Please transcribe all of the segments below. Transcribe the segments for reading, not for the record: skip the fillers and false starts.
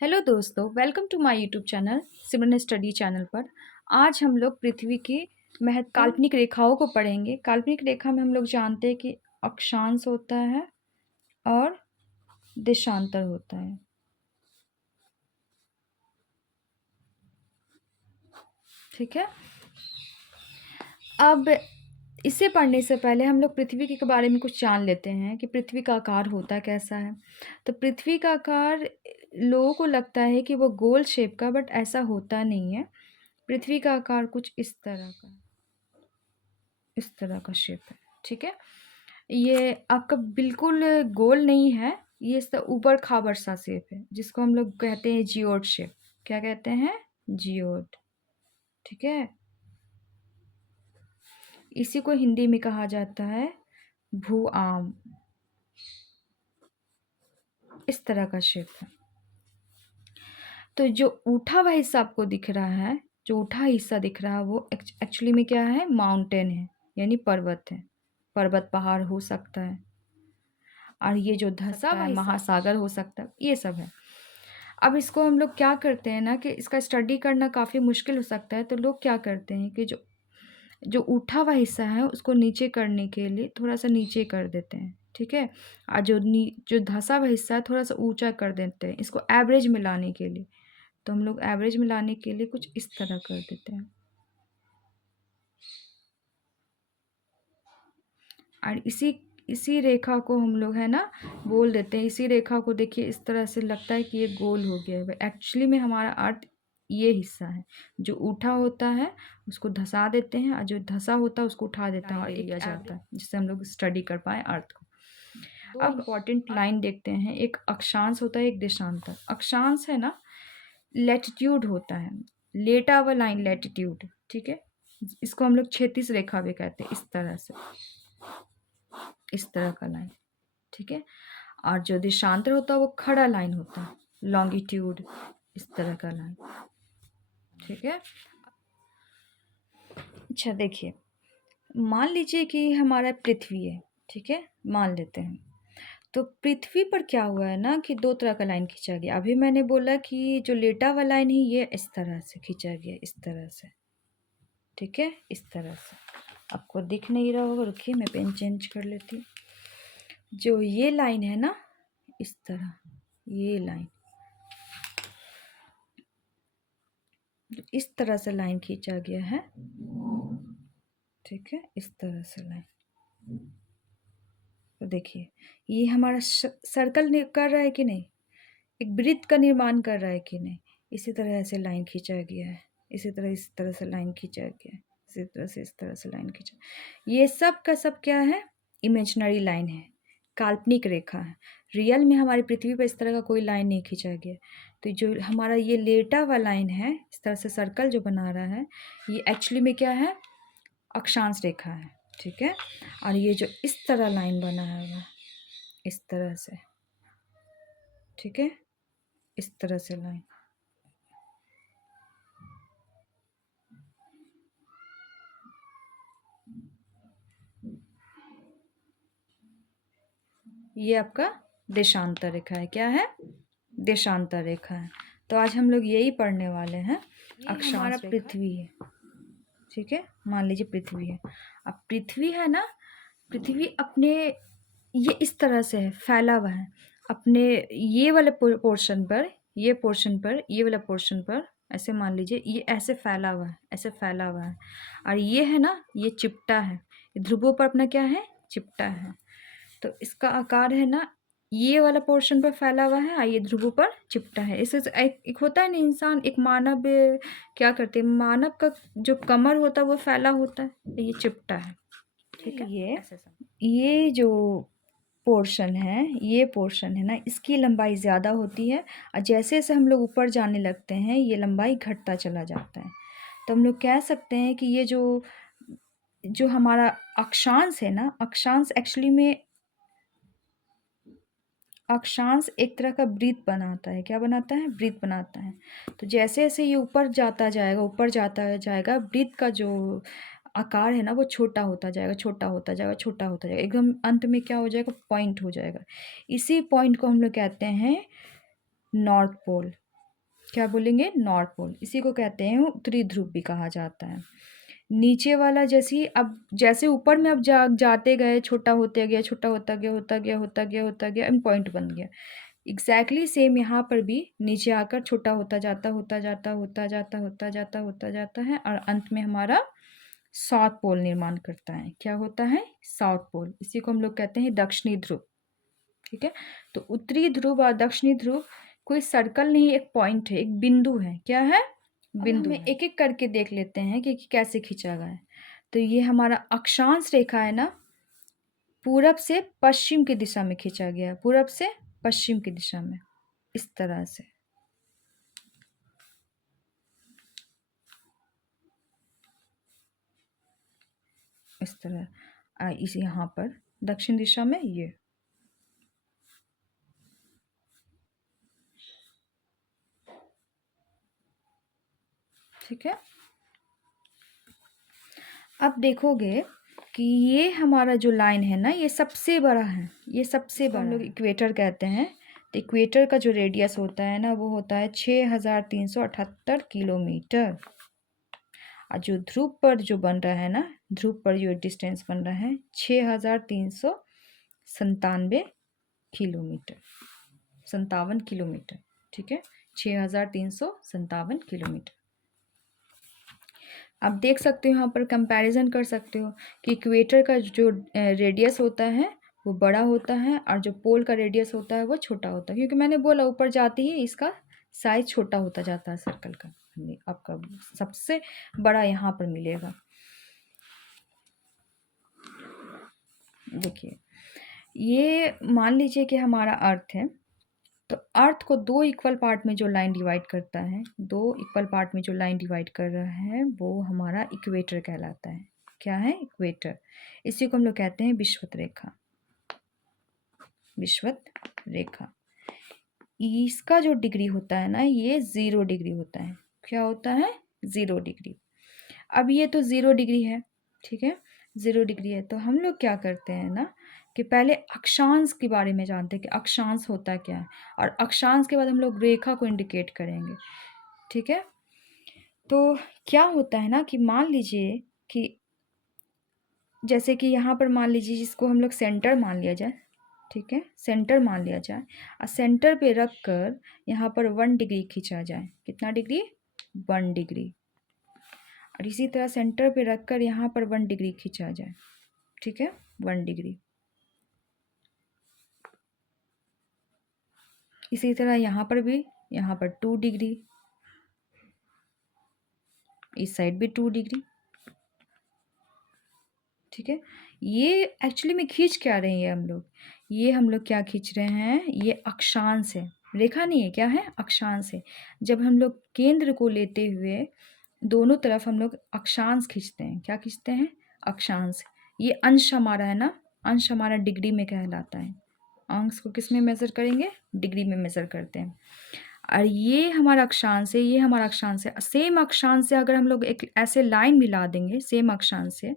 Hello दोस्तों, welcome to my YouTube channel Simran study channel पर। आज हम लोग पृथ्वी की काल्पनिक रेखाओं को पढ़ेंगे। काल्पनिक रेखा में हम लोग जानते हैं कि अक्षांश होता है और देशांतर होता है। ठीक है। अब इसे पढ़ने से पहले हम लोग पृथ्वी के बारे में कुछ जान लेते हैं कि पृथ्वी का आकार होता कैसा है। तो पृथ्वी का आकार लोगों को लगता है कि वो गोल शेप का, बट ऐसा होता नहीं है। पृथ्वी का आकार कुछ इस तरह का शेप है। ठीक है। ये आपका बिल्कुल गोल नहीं है, ये इसका ऊपर खाबर सा शेप है, जिसको हम लोग कहते हैं जियोड शेप। क्या कहते हैं? जियोड। ठीक है। इसी को हिंदी में कहा जाता है भू आम। इस तरह का शेप है। तो जो उठा हुआ हिस्सा आपको दिख रहा है, जो उठा हिस्सा दिख रहा है, वो एक्चुअली में क्या है? माउंटेन है, यानी पर्वत है। पर्वत पहाड़ हो सकता है। और ये जो धंसा हुआ महासागर हो सकता है, ये सब है। अब इसको हम लोग क्या करते हैं ना, कि इसका स्टडी करना काफ़ी मुश्किल हो सकता है। तो लोग क्या करते हैं कि जो जो उठा हुआ हिस्सा है उसको नीचे करने के लिए थोड़ा सा नीचे कर देते हैं। ठीक है। और जो धंसा हुआ हिस्सा है थोड़ा सा ऊंचा कर देते हैं, इसको एवरेज में लाने के लिए। तो हम लोग एवरेज में लाने के लिए कुछ इस तरह कर देते हैं। और इसी रेखा को हम लोग है ना बोल देते हैं। इसी रेखा को देखिए, इस तरह से लगता है कि ये गोल हो गया है। एक्चुअली में हमारा अर्थ ये हिस्सा है। जो उठा होता है उसको धंसा देते हैं, और जो धंसा होता है उसको उठा देते हैं और लिया जाता है, जिससे हम लोग स्टडी कर पाए अर्थ को। अब इम्पॉर्टेंट लाइन देखते हैं। एक अक्षांश होता है, एक देशांतर। अक्षांश है ना, लैटिट्यूड होता है, लेटा हुआ लाइन, लैटिट्यूड। ठीक है। इसको हम लोग क्षैतिज रेखा भी कहते हैं। इस तरह से, इस तरह का लाइन। ठीक है। और जो देशांतर होता है वो खड़ा लाइन होता है, लॉन्गिट्यूड। इस तरह का लाइन। ठीक है। अच्छा देखिए, मान लीजिए कि हमारा पृथ्वी है। ठीक है, मान लेते हैं। तो पृथ्वी पर क्या हुआ है ना, कि दो तरह का लाइन खींचा गया। अभी मैंने बोला कि जो लेटा हुआ लाइन है ये इस तरह से खींचा गया, इस तरह से। ठीक है, इस तरह से। आपको दिख नहीं रहा होगा, रुकिए मैं पेन चेंज कर लेती हूँ। जो ये लाइन है ना, इस तरह, ये लाइन, इस तरह से लाइन खींचा गया है। ठीक है, इस तरह से लाइन। तो देखिए, ये हमारा सर्कल कर रहा है कि नहीं, एक वृत्त का निर्माण कर रहा है कि नहीं। इसी तरह ऐसे लाइन खींचा गया है, इसी तरह इस तरह से लाइन खींचा गया है, इसी तरह से इस तरह से लाइन खींचा। ये सब का सब क्या है? इमेजिनरी लाइन है, काल्पनिक रेखा है। रियल में हमारी पृथ्वी पर इस तरह का कोई लाइन नहीं खींचा गया। तो जो हमारा ये लेटा हुआ लाइन है, इस तरह से सर्कल जो बना रहा है, ये एक्चुअली में क्या है? अक्षांश रेखा है। ठीक है। और ये जो इस तरह लाइन बना है, इस तरह से। ठीक है, इस तरह से लाइन। ये आपका देशांतर रेखा है। क्या है? देशांतर रेखा है। तो आज हम लोग यही पढ़ने वाले हैं। हमारा पृथ्वी है। ठीक है, मान लीजिए पृथ्वी है। अब पृथ्वी है ना, पृथ्वी अपने ये इस तरह से है, फैला हुआ है अपने ये वाले पोर्शन पर, ये पोर्शन पर, ये वाला पोर्शन पर। ऐसे मान लीजिए ये ऐसे फैला हुआ है, ऐसे फैला हुआ है। और ये है ना, ये चिपटा है। ध्रुवों पर अपना क्या है? चिपटा है। तो इसका आकार है ना, ये वाला पोर्शन पर फैला हुआ है और ये ध्रुवों पर चिपटा है। इससे एक होता है ना, इंसान, एक मानव क्या करते हैं, मानव का जो कमर होता है वो फैला होता है, ये चिपटा है। ठीक है। ये जो पोर्शन है, ये पोर्शन है ना, इसकी लंबाई ज़्यादा होती है, और जैसे जैसे हम लोग ऊपर जाने लगते हैं ये लंबाई घटता चला जाता है। तो हम लोग कह सकते हैं कि ये जो जो हमारा अक्षांश है ना, अक्षांश एक्चुअली में, अक्षांश एक तरह का वृत्त बनाता है। क्या बनाता है? वृत्त बनाता है। तो जैसे जैसे ये ऊपर जाता जाएगा, ऊपर जाता जाएगा, वृत्त का जो आकार है ना वो छोटा होता जाएगा, छोटा होता जाएगा, छोटा होता जाएगा, एकदम अंत में क्या हो जाएगा? पॉइंट हो जाएगा। इसी पॉइंट को हम लोग कहते हैं नॉर्थ पोल। क्या बोलेंगे? North pole. इसी को कहते हैं उत्तरी ध्रुव भी कहा जाता है। नीचे वाला जैसे ऊपर में अब जाते गए, छोटा होते गया, छोटा होता गया, होता गया, होता गया, होता गया, एंड पॉइंट बन गया। एग्जैक्टली सेम यहाँ पर भी नीचे आकर छोटा होता जाता, होता जाता, होता जाता, होता जाता, होता जाता है, और अंत में हमारा साउथ पोल निर्माण करता है। क्या होता है? South pole. इसी को हम लोग कहते हैं दक्षिणी ध्रुव। ठीक है, तो उत्तरी ध्रुव और दक्षिणी ध्रुव कोई सर्कल नहीं, एक पॉइंट है, एक बिंदु है। क्या है? बिंदु। हमें एक एक करके देख लेते हैं कि कैसे खींचा गया है। तो ये हमारा अक्षांश रेखा है ना, पूरब से पश्चिम की दिशा में खींचा गया है, पूरब से पश्चिम की दिशा में, इस तरह से। इस तरह इस यहाँ पर दक्षिण दिशा में ये। ठीक है, अब देखोगे कि ये हमारा जो लाइन है ना, ये सबसे बड़ा है, ये सबसे बड़ा हम लोग इक्वेटर कहते हैं। तो इक्वेटर का जो रेडियस होता है ना, वो होता है 6378 किलोमीटर। और जो ध्रुव पर जो बन रहा है ना, ध्रुव पर जो डिस्टेंस बन रहा है 6397 किलोमीटर, 57 किलोमीटर। ठीक है, 6357 किलोमीटर। आप देख सकते हो, यहाँ पर कंपैरिजन कर सकते हो कि इक्वेटर का जो रेडियस होता है वो बड़ा होता है, और जो पोल का रेडियस होता है वो छोटा होता है, क्योंकि मैंने बोला ऊपर जाते ही इसका साइज छोटा होता जाता है सर्कल का। आपका सबसे बड़ा यहाँ पर मिलेगा। देखिए, ये मान लीजिए कि हमारा अर्थ है, तो अर्थ को दो इक्वल पार्ट में जो लाइन डिवाइड करता है, दो इक्वल पार्ट में जो लाइन डिवाइड कर रहा है, वो हमारा इक्वेटर कहलाता है। क्या है? इक्वेटर। इसी को हम लोग कहते हैं विषुवत रेखा। विषुवत रेखा। इसका जो डिग्री होता है ना, ये 0 डिग्री होता है। क्या होता है? 0 डिग्री। अब ये तो 0 डिग्री है, ठीक है, 0 डिग्री है। तो हम लोग क्या करते हैं ना, कि पहले अक्षांश के बारे में जानते हैं कि अक्षांश होता क्या है, और अक्षांश के बाद हम लोग रेखा को इंडिकेट करेंगे। ठीक है, तो क्या होता है ना कि मान लीजिए कि जैसे कि यहाँ पर मान लीजिए, जिसको हम लोग सेंटर मान लिया जाए। ठीक है, सेंटर मान लिया जाए, और सेंटर पे रख कर यहाँ पर 1 डिग्री खींचा जाए। कितना डिग्री? 1 डिग्री। और इसी तरह सेंटर पे रख कर यहाँ पर 1 डिग्री खींचा जाए। ठीक है, 1 डिग्री। इसी तरह यहाँ पर भी, यहाँ पर 2 डिग्री, इस साइड भी 2 डिग्री। ठीक है, ये एक्चुअली में खींच क्या रहे हैं हम लोग? ये हम लोग क्या खींच रहे हैं? ये अक्षांश है, रेखा नहीं है। क्या है? अक्षांश है। जब हम लोग केंद्र को लेते हुए दोनों तरफ हम लोग अक्षांश खींचते हैं। क्या खींचते हैं? अक्षांश। ये अंश हमारा है ना, अंश हमारा डिग्री में कहलाता है। अंश को किस में मेज़र करेंगे? डिग्री में मेज़र करते हैं। और ये हमारा अक्षांश है, ये हमारा अक्षांश है। सेम अक्षांश से अगर हम लोग एक ऐसे लाइन मिला देंगे, सेम अक्षांश से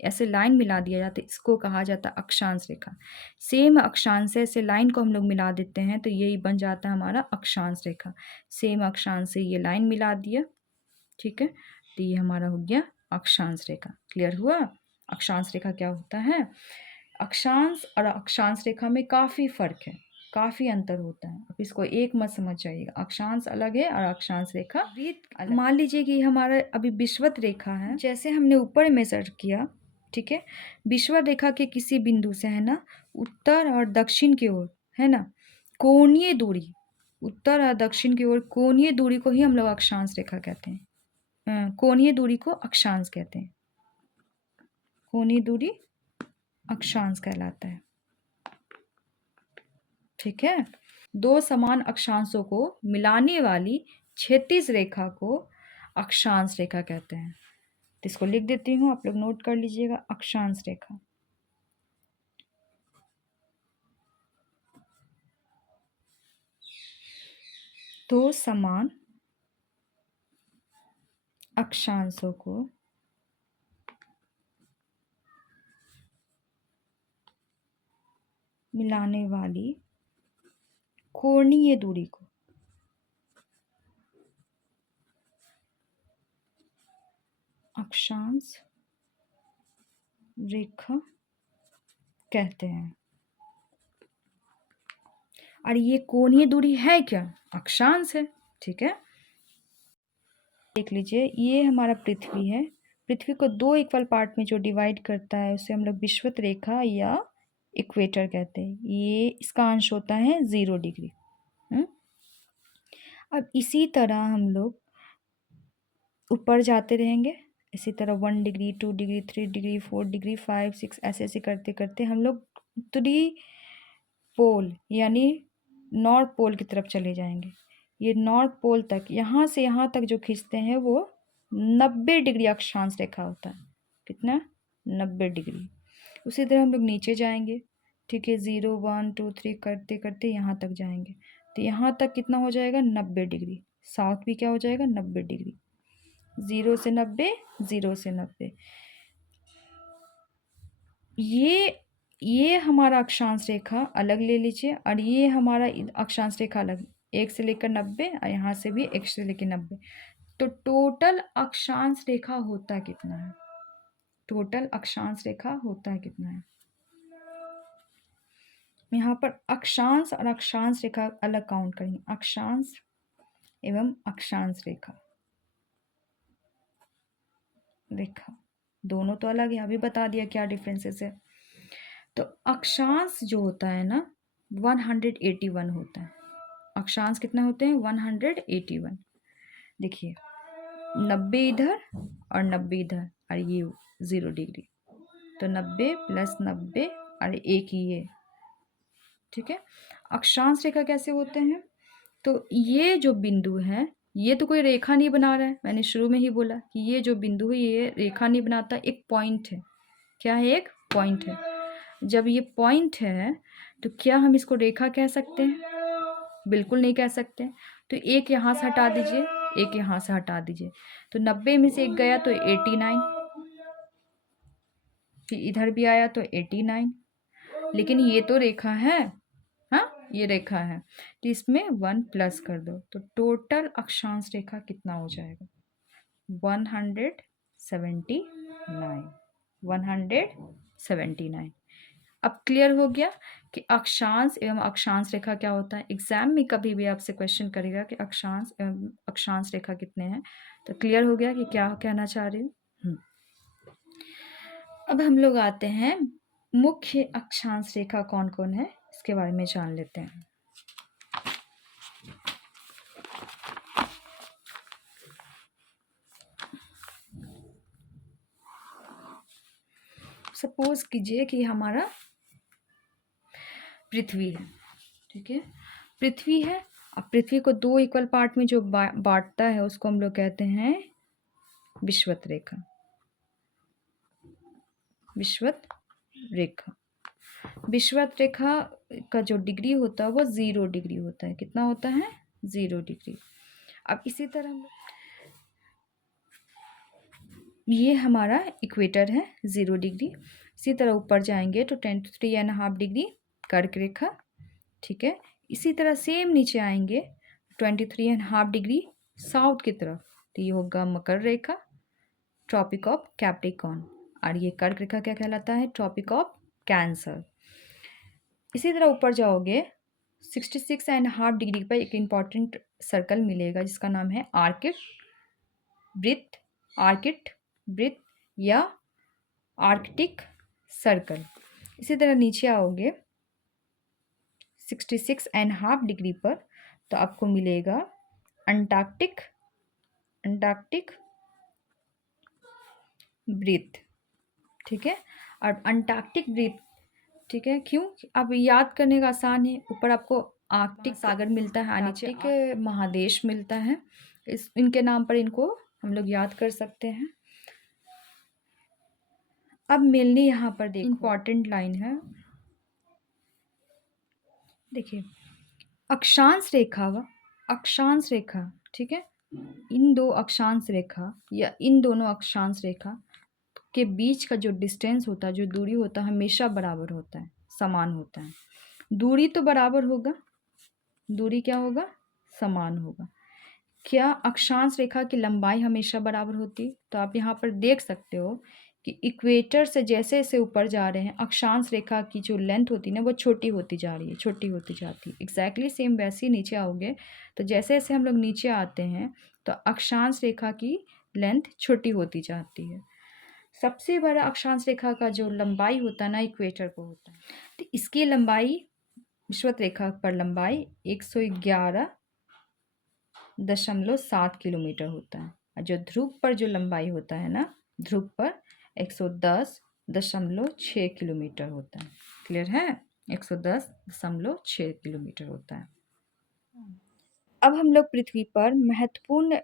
ऐसे लाइन मिला दिया जाता है, इसको कहा जाता है अक्षांश रेखा। सेम अक्षांश से ऐसे लाइन को हम लोग मिला देते हैं, तो यही बन जाता है हमारा अक्षांश रेखा। सेम अक्षांश से ये लाइन मिला दिया। ठीक है, तो ये हमारा हो गया अक्षांश रेखा। क्लियर हुआ? अक्षांश रेखा क्या होता है? अक्षांश और अक्षांश रेखा में काफ़ी फर्क है, काफ़ी अंतर होता है। अब इसको एक मत समझ जाइएगा, अक्षांश अलग है और अक्षांश रेखा अलग। मान लीजिए कि हमारा अभी विषुवत रेखा है, जैसे हमने ऊपर मेजर किया। ठीक है, विषुवत रेखा के किसी बिंदु से है ना, उत्तर और दक्षिण की ओर है ना, कोणीय दूरी, उत्तर और दक्षिण की ओर कोणीय दूरी को ही हम लोग अक्षांश रेखा कहते हैं। कोणीय दूरी को अक्षांश कहते हैं। कोणीय दूरी अक्षांश कहलाता है। ठीक है, दो समान अक्षांशों को मिलाने वाली क्षैतिज रेखा को अक्षांश रेखा कहते हैं। तो इसको लिख देती हूँ, आप लोग नोट कर लीजिएगा, अक्षांश रेखा। दो समान अक्षांशों को मिलाने वाली कोणीय दूरी को अक्षांश रेखा कहते हैं। और ये कोणीय दूरी है क्या? अक्षांश है। ठीक है, देख लीजिए, ये हमारा पृथ्वी है। पृथ्वी को दो इक्वल पार्ट में जो डिवाइड करता है उसे हम लोग विषुवत रेखा या इक्वेटर कहते हैं। ये इसका अंश होता है 0 डिग्री। अब इसी तरह हम लोग ऊपर जाते रहेंगे। इसी तरह 1 डिग्री, 2 डिग्री, 3 डिग्री, 4 डिग्री, 5, 6 ऐसे ऐसे करते करते हम लोग उत्तरी पोल यानी नॉर्थ पोल की तरफ चले जाएंगे। ये नॉर्थ पोल तक, यहाँ से यहाँ तक जो खींचते हैं वो 90 डिग्री अक्षांश रेखा होता है। कितना? 90 डिग्री। उसी तरह हम लोग नीचे जाएंगे। ठीक है, 0, 1, 2, 3 करते करते यहाँ तक जाएंगे तो यहाँ तक कितना हो जाएगा? 90 डिग्री। साउथ भी क्या हो जाएगा? 90 डिग्री। 0 से 90, 0 से 90। ये हमारा अक्षांश रेखा अलग ले लीजिए और ये हमारा अक्षांश रेखा अलग, 1 से लेकर 90 और यहाँ से भी 1 से लेकर 90। तो टोटल अक्षांश रेखा होता कितना है? टोटल अक्षांश रेखा होता कितना है? यहाँ पर अक्षांश और अक्षांश रेखा अलग काउंट करेंगे। अक्षांश एवं अक्षांश रेखा दोनों तो अलग है, अभी बता दिया क्या डिफरेंसेस है। तो अक्षांश जो होता है ना 181 होता है। अक्षांश कितना होते हैं? 181। देखिए 90 इधर और 90 इधर और ये 0 डिग्री, तो 90 + 90 और 1 ये। ठीक है, अक्षांश रेखा कैसे होते हैं? तो ये जो बिंदु है ये तो कोई रेखा नहीं बना रहा है। मैंने शुरू में ही बोला कि ये जो बिंदु है ये रेखा नहीं बनाता, एक पॉइंट है। क्या है? एक पॉइंट है। जब ये पॉइंट है तो क्या हम इसको रेखा कह सकते हैं? बिल्कुल नहीं कह सकते। तो एक यहाँ से हटा दीजिए, एक यहाँ से हटा दीजिए, तो 90 में से एक गया तो 89, फिर इधर भी आया तो 89। लेकिन ये तो रेखा है, हाँ ये रेखा है, तो इसमें 1 प्लस कर दो तो टोटल अक्षांश रेखा कितना हो जाएगा? 179। अब क्लियर हो गया कि अक्षांश एवं अक्षांश रेखा क्या होता है। एग्जाम में कभी भी आपसे क्वेश्चन करेगा कि अक्षांश एवं अक्षांश रेखा कितने हैं, तो क्लियर हो गया कि क्या कहना चाह रही हूँ। अब हम लोग आते हैं मुख्य अक्षांश रेखा कौन कौन है इसके बारे में जान लेते हैं। सपोज कीजिए कि हमारा पृथ्वी है। ठीक है, पृथ्वी है। अब पृथ्वी को दो इक्वल पार्ट में जो बांटता है उसको हम लोग कहते हैं विषुवत रेखा। विषुवत रेखा, विषुवत रेखा का जो डिग्री होता है वो 0 डिग्री होता है। कितना होता है? 0 डिग्री। अब इसी तरह ये हमारा इक्वेटर है 0 डिग्री। इसी तरह ऊपर जाएंगे तो 23.5 डिग्री कर्क रेखा। ठीक है, इसी तरह सेम नीचे आएंगे 23.5 डिग्री साउथ की तरफ, तो ये होगा मकर रेखा, ट्रॉपिक ऑफ कैप्रिकॉर्न। और ये कर्क रेखा क्या कहलाता है? Tropic of Cancer. इसी तरह ऊपर जाओगे 66.5 डिग्री पर एक इम्पॉर्टेंट सर्कल मिलेगा जिसका नाम है आर्किट वृत्त या आर्कटिक सर्कल। इसी तरह नीचे आओगे 66.5 डिग्री पर तो आपको मिलेगा अंटार्कटिक वृत्त। ठीक है, और अंटार्कटिक वृत्त, ठीक है, क्यों? अब याद करने का आसान है। ऊपर आपको आर्कटिक सागर मिलता है, नीचे एक महादेश मिलता है। इनके नाम पर इनको हम लोग याद कर सकते हैं। अब मेनली यहाँ पर देखो इम्पॉर्टेंट लाइन है, देखिए अक्षांश रेखा, ठीक है, इन दो अक्षांश रेखा या इन दोनों अक्षांश रेखा के बीच का जो डिस्टेंस होता है, जो दूरी होता है, हमेशा बराबर होता है, समान होता है। दूरी तो बराबर होगा, दूरी क्या होगा? समान होगा। क्या अक्षांश रेखा की लंबाई हमेशा बराबर होती? तो आप यहाँ पर देख सकते हो कि इक्वेटर से जैसे जैसे ऊपर जा रहे हैं, अक्षांश रेखा की जो लेंथ होती है ना, वो छोटी होती जा रही है, छोटी होती जाती है। एग्जैक्टली सेम वैसे ही नीचे आओगे तो जैसे जैसे हम लोग नीचे आते हैं तो अक्षांश रेखा की लेंथ छोटी होती जाती है। सबसे बड़ा अक्षांश रेखा का जो लंबाई होता है ना, इक्वेटर को होता है। तो इसकी लंबाई, विषुवत रेखा पर लंबाई 111.7 किलोमीटर होता है। और जो ध्रुव पर जो लंबाई होता है ना, ध्रुव पर 110.6 किलोमीटर होता है। क्लियर है? 110.6 किलोमीटर होता है। अब हम लोग पृथ्वी पर महत्वपूर्ण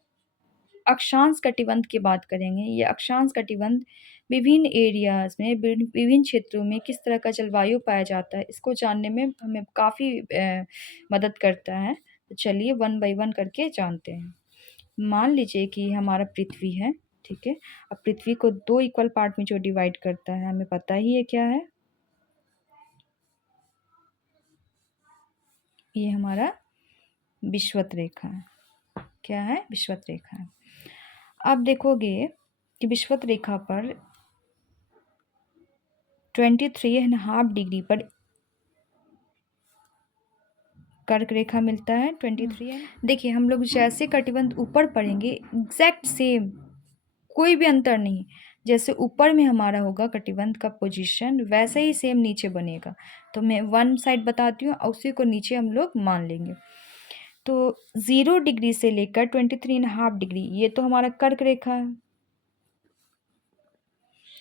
अक्षांश कटिबंध की बात करेंगे। ये अक्षांश कटिबंध विभिन्न एरियाज में, विभिन्न क्षेत्रों में किस तरह का जलवायु पाया जाता है, इसको जानने में हमें काफ़ी मदद करता है। तो चलिए वन बाय वन करके जानते हैं। मान लीजिए कि हमारा पृथ्वी है, ठीक है। अब पृथ्वी को 2 इक्वल पार्ट में जो डिवाइड करता है, हमें पता ही है क्या है। ये हमारा विषुवत रेखा है। क्या है? विषुवत रेखा है। आप देखोगे कि विषुवत रेखा पर 23.5 डिग्री पर कर्क रेखा मिलता है। 23 देखिए, हम लोग जैसे कटिबंध ऊपर पढ़ेंगे एग्जैक्ट सेम, कोई भी अंतर नहीं। जैसे ऊपर में हमारा होगा कटिबंध का पोजीशन, वैसे ही सेम नीचे बनेगा। तो मैं वन साइड बताती हूँ और उसी को नीचे हम लोग मान लेंगे। तो 0 डिग्री से लेकर 23.5 डिग्री, ये तो हमारा कर्क रेखा है।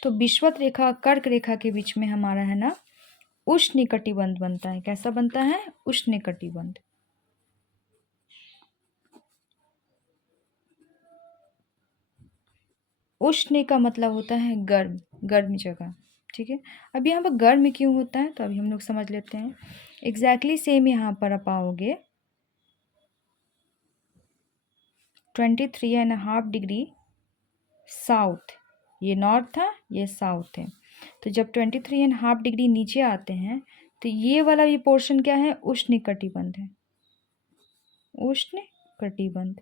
तो विषुवत रेखा कर्क रेखा के बीच में हमारा है ना उष्णकटिबंध बनता है। कैसा बनता है? उष्णकटिबंध। उष्ण का मतलब होता है गर्म, गर्म जगह, ठीक है। अब यहाँ पर गर्म क्यों होता है तो अभी हम लोग समझ लेते हैं। एग्जैक्टली सेम यहाँ पर आप आओगे 23.5 डिग्री साउथ, ये नॉर्थ था, ये साउथ है। तो जब 23.5 डिग्री नीचे आते हैं तो ये वाला भी पोर्शन क्या है? उष्णकटिबंध है। उष्णकटिबंध।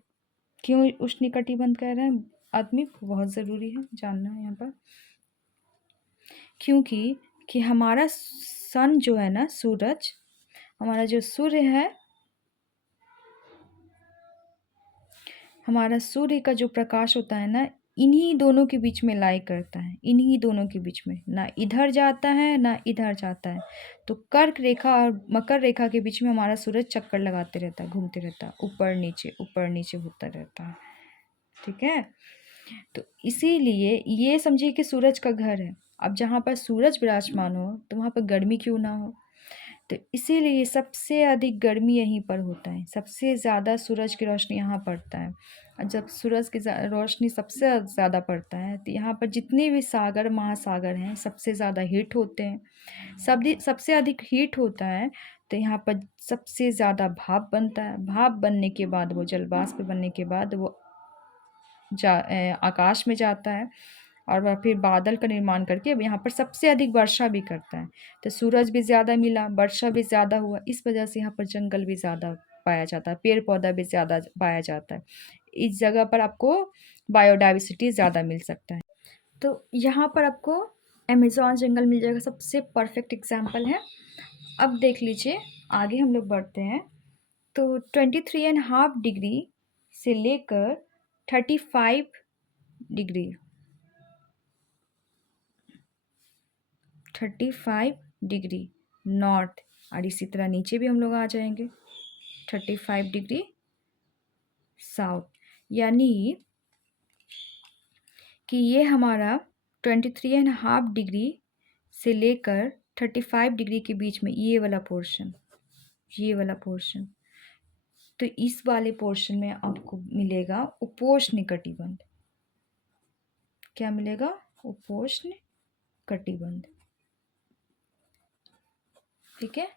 क्यों उष्णकटिबंध कह रहे हैं आदमी को? बहुत ज़रूरी है जानना यहाँ पर। क्योंकि कि हमारा सन जो है ना, सूरज, हमारा जो सूर्य है, हमारा सूर्य का जो प्रकाश होता है ना, इन्हीं दोनों के बीच में लाई करता है, इन्हीं दोनों के बीच में, ना इधर जाता है ना इधर जाता है। तो कर्क रेखा और मकर रेखा के बीच में हमारा सूरज चक्कर लगाते रहता है, घूमते रहता है, ऊपर नीचे होता रहता है, ठीक है। तो इसीलिए ये समझिए कि सूरज का घर है। अब जहाँ पर सूरज विराजमान हो तो वहाँ पर गर्मी क्यों ना हो। तो इसीलिए सबसे अधिक गर्मी यहीं पर होता है, सबसे ज़्यादा सूरज की रोशनी यहाँ पड़ता है। और जब सूरज की रोशनी सबसे ज़्यादा पड़ता है तो यहाँ पर जितने भी सागर महासागर हैं सबसे ज़्यादा हीट होते हैं। सबसे अधिक हीट होता है तो यहाँ पर सबसे ज़्यादा भाप बनता है। भाप बनने के बाद, वो जल वाष्प बनने के बाद वो आकाश में जाता है और वह फिर बादल का निर्माण करके यहाँ पर सबसे अधिक वर्षा भी करता है। तो सूरज भी ज़्यादा मिला, वर्षा भी ज़्यादा हुआ, इस वजह से यहाँ पर जंगल भी ज़्यादा पाया जाता है, पेड़ पौधा भी ज़्यादा पाया जाता है। इस जगह पर आपको बायोडाइवर्सिटी ज़्यादा मिल सकता है। तो यहाँ पर आपको अमेज़ॉन जंगल मिल जाएगा, सबसे परफेक्ट एग्जाम्पल है। अब देख लीजिए, आगे हम लोग बढ़ते हैं। तो 23.5 डिग्री से लेकर 35 डिग्री, 35 डिग्री नॉर्थ, और इसी तरह नीचे भी हम लोग आ जाएंगे 35 डिग्री साउथ। यानी कि ये हमारा 23.5 डिग्री से लेकर 35 डिग्री के बीच में ये वाला पोर्शन, ये वाला पोर्शन, तो इस वाले पोर्शन में आपको मिलेगा उपोष्ण कटिबंध। क्या मिलेगा? उपोष्ण कटिबंध, ठीक है।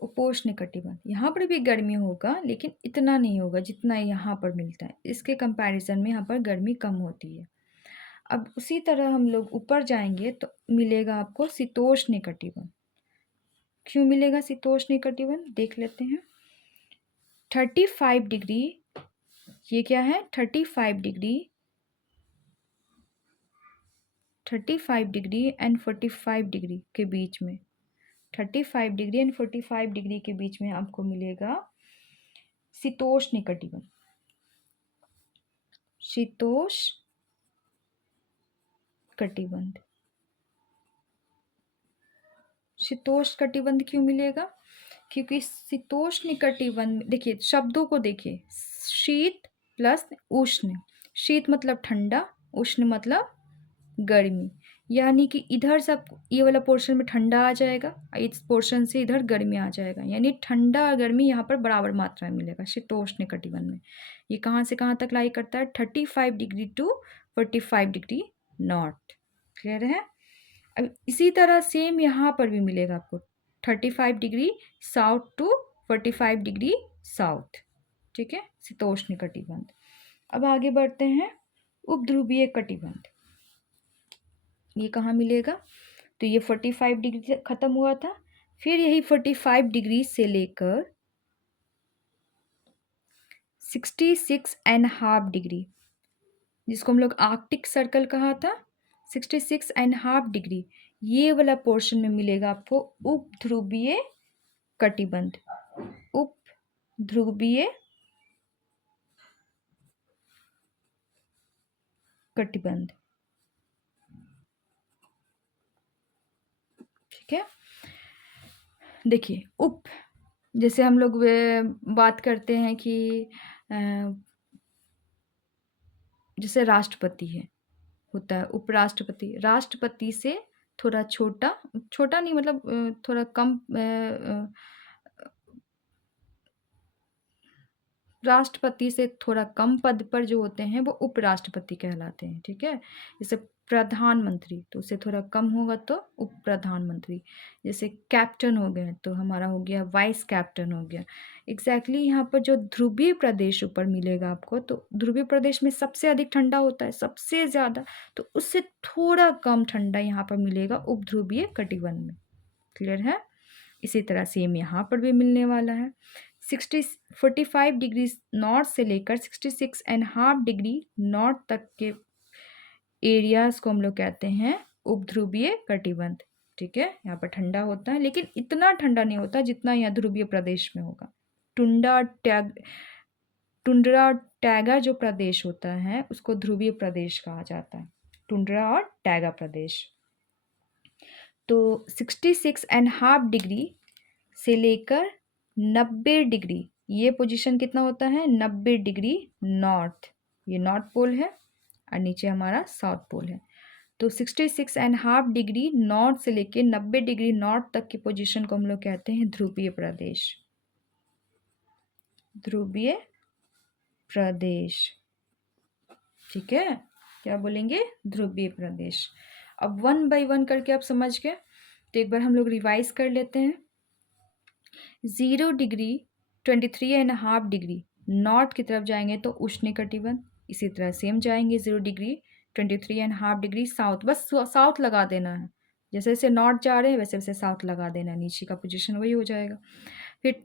उपोष्ण कटिबंध, यहाँ पर भी गर्मी होगा लेकिन इतना नहीं होगा जितना यहाँ पर मिलता है। इसके कंपैरिजन में यहाँ पर गर्मी कम होती है। अब उसी तरह हम लोग ऊपर जाएंगे तो मिलेगा आपको शीतोष्ण कटिबंध। क्यों मिलेगा शीतोष्ण कटिबंध? देख लेते हैं। 35 डिग्री ये क्या है 35 डिग्री, 35 डिग्री एंड 45 डिग्री के बीच में, 35 डिग्री एंड 45 डिग्री के बीच में आपको मिलेगा शीतोष्ण कटिबंध। शीतोष्ण कटिबंध, शीतोष्ण कटिबंध क्यों मिलेगा? क्योंकि शीतोष्ण कटिबंध, देखिए शब्दों को देखिए, शीत प्लस उष्ण, शीत मतलब ठंडा, उष्ण मतलब गर्मी, यानी कि इधर सब ये वाला पोर्शन में ठंडा आ जाएगा, इस पोर्शन से इधर गर्मी आ जाएगा, यानी ठंडा और गर्मी यहाँ पर बराबर मात्रा में मिलेगा शीतोष्ण कटिबंध में। ये कहाँ से कहाँ तक लाई करता है 35 degree to 45 degree north. Clear है? अब इसी तरह सेम यहाँ पर भी मिलेगा आपको 35 degree south to 45 degree south. ठीक है, शीतोष्ण कटिबंध। अब आगे बढ़ते हैं, उपध्रुवीय कटिबंध। ये कहाँ मिलेगा? तो ये 45 डिग्री से ख़त्म हुआ था, फिर यही 45 डिग्री से लेकर 66.5 डिग्री, जिसको हम लोग आर्कटिक सर्कल कहा था, 66.5 डिग्री, ये वाला पोर्शन में मिलेगा आपको उपध्रुवीय कटिबंध। उपध्रुवीय कटिबंध। ठीक है, देखिए जैसे हम लोग बात करते हैं कि जैसे राष्ट्रपति है, होता है उपराष्ट्रपति, राष्ट्रपति से थोड़ा छोटा, छोटा नहीं मतलब थोड़ा कम, राष्ट्रपति से थोड़ा कम पद पर जो होते हैं वो उपराष्ट्रपति कहलाते हैं। ठीक है, जैसे प्रधानमंत्री तो उससे थोड़ा कम होगा तो उप प्रधानमंत्री, जैसे कैप्टन हो गए तो हमारा हो गया वाइस कैप्टन हो गया। एग्जैक्टली यहाँ पर जो ध्रुवीय प्रदेश ऊपर मिलेगा आपको, तो ध्रुवीय प्रदेश में सबसे अधिक ठंडा होता है, सबसे ज़्यादा, तो उससे थोड़ा कम ठंडा यहाँ पर मिलेगा उपध्रुवीय कटिबंध में। क्लियर है? इसी तरह सेम यहाँ पर भी मिलने वाला है। 45 डिग्री नॉर्थ से लेकर 66.5 डिग्री नॉर्थ तक के एरियाज को हम लोग कहते हैं उपध्रुवीय कटिबंध। ठीक है, यहाँ पर ठंडा होता है, लेकिन इतना ठंडा नहीं होता जितना यहाँ ध्रुवीय प्रदेश में होगा। टुंड्रा और टैगा जो प्रदेश होता है उसको ध्रुवीय प्रदेश कहा जाता है, टुंड्रा और टैगा प्रदेश। तो 66.5 डिग्री से लेकर 90 डिग्री, ये पोजीशन कितना होता है 90 डिग्री नॉर्थ, ये नॉर्थ पोल है और नीचे हमारा साउथ पोल है। तो 66.5 डिग्री नॉर्थ से लेकर 90 डिग्री नॉर्थ तक की पोजीशन को हम लोग कहते हैं ध्रुवीय प्रदेश। ध्रुवीय प्रदेश। ठीक है, क्या बोलेंगे? ध्रुवीय प्रदेश। अब 1 बाय 1 करके आप समझ गए, तो एक बार हम लोग रिवाइज कर लेते हैं। 0 डिग्री 23.5 डिग्री नॉर्थ की तरफ जाएंगे तो उष्ण कटिबंध, इसी तरह सेम जाएंगे 0 डिग्री 23.5 डिग्री साउथ, बस साउथ लगा देना है, जैसे जैसे नॉर्थ जा रहे हैं वैसे वैसे साउथ लगा देना है, नीचे का पोजीशन वही हो जाएगा। फिर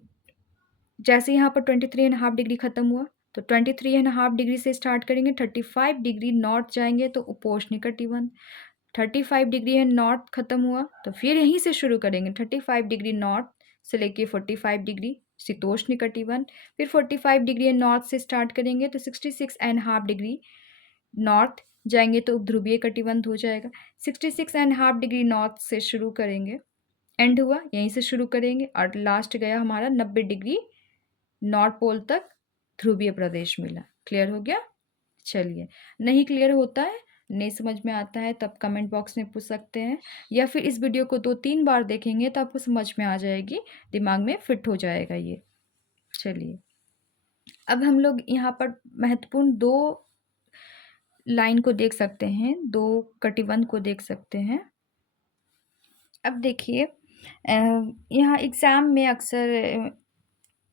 जैसे यहाँ पर 23.5 डिग्री खत्म हुआ तो 23.5 डिग्री से स्टार्ट करेंगे, 35 डिग्री नॉर्थ जाएंगे तो उपोष्ण कटिबंध, 35 डिग्री है नॉर्थ खत्म हुआ तो फिर यहीं से शुरू करेंगे, 35 डिग्री नॉर्थ से लेके 45 डिग्री शीतोष्ण कटिबंध, फिर 45 डिग्री नॉर्थ से स्टार्ट करेंगे तो 66.5 डिग्री नॉर्थ जाएंगे तो उपध्रुवीय कटिबंध हो जाएगा। 66.5 डिग्री नॉर्थ से शुरू करेंगे, एंड हुआ यहीं से शुरू करेंगे और लास्ट गया हमारा 90 डिग्री नॉर्थ पोल तक ध्रुवीय प्रदेश मिला। क्लियर हो गया? चलिए, नहीं क्लियर होता है, नहीं समझ में आता है तब कमेंट बॉक्स में पूछ सकते हैं, या फिर इस वीडियो को 2-3 बार देखेंगे तो आपको समझ में आ जाएगी, दिमाग में फिट हो जाएगा ये। चलिए, अब हम लोग यहाँ पर महत्वपूर्ण 2 लाइन को देख सकते हैं, 2 कटिबंध को देख सकते हैं। अब देखिए, यहाँ एग्ज़ाम में अक्सर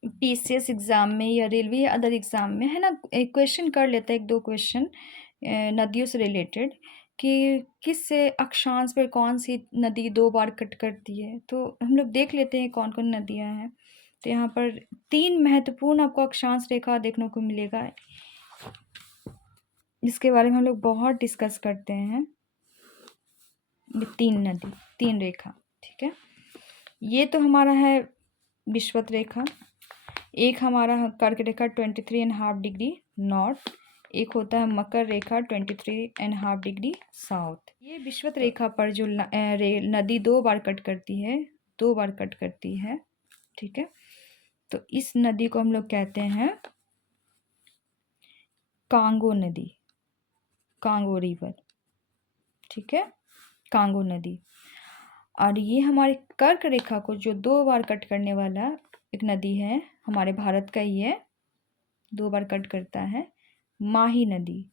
पीसीएस एग्ज़ाम में या रेलवे या अदर एग्ज़ाम में है ना, एक क्वेश्चन कर लेता है, 1-2 क्वेश्चन नदियों से रिलेटेड, कि किस अक्षांश पर कौन सी नदी 2 बार कट करती है। तो हम लोग देख लेते हैं कौन कौन नदियां हैं। तो यहाँ पर 3 महत्वपूर्ण आपको अक्षांश रेखा देखने को मिलेगा। इसके बारे में हम लोग बहुत डिस्कस करते हैं। ये 3 नदी, 3 रेखा, ठीक है। ये तो हमारा है विषुवत रेखा। एक हमारा कर्क रेखा 23.5 डिग्री नॉर्थ, एक होता है मकर रेखा 23.5 डिग्री साउथ। ये विषुवत रेखा पर जो नदी 2 बार कट करती है, 2 बार कट करती है, ठीक है। तो इस नदी को हम लोग कहते हैं कांगो नदी, कांगो रिवर, ठीक है, कांगो नदी। और ये हमारे कर्क रेखा को जो 2 बार कट करने वाला एक नदी है, हमारे भारत का ही है, 2 बार कट करता है, माही नदी,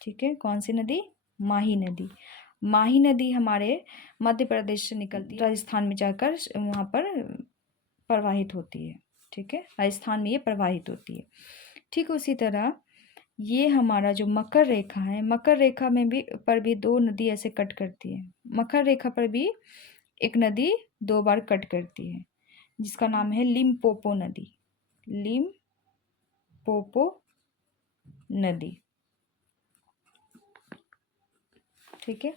ठीक है। कौन सी नदी? माही नदी। माही नदी हमारे मध्य प्रदेश से निकलती है, राजस्थान में जाकर वहाँ पर प्रवाहित होती है, ठीक है। राजस्थान में ये प्रवाहित होती है। ठीक उसी तरह ये हमारा जो मकर रेखा है, मकर रेखा में भी पर भी 2 नदी ऐसे कट करती है। मकर रेखा पर भी एक नदी 2 बार कट करती है, जिसका नाम है लिम्पोपो नदी, लिम्पोपो नदी, ठीक है।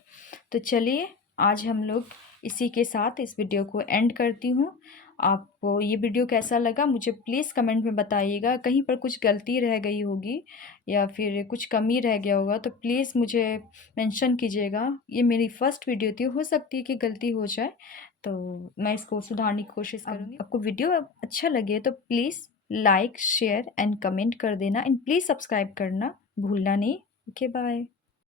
तो चलिए आज हम लोग इसी के साथ इस वीडियो को एंड करती हूँ। आपको ये वीडियो कैसा लगा मुझे प्लीज़ कमेंट में बताइएगा। कहीं पर कुछ गलती रह गई होगी या फिर कुछ कमी रह गया होगा तो प्लीज़ मुझे मेंशन कीजिएगा। ये मेरी फर्स्ट वीडियो थी, हो सकती है कि गलती हो जाए, तो मैं इसको सुधारने की कोशिश करूँगी। आपको वीडियो अच्छा लगे तो please like share and comment कर देना, एंड प्लीज़ सब्सक्राइब करना भूलना नहीं। Okay, bye.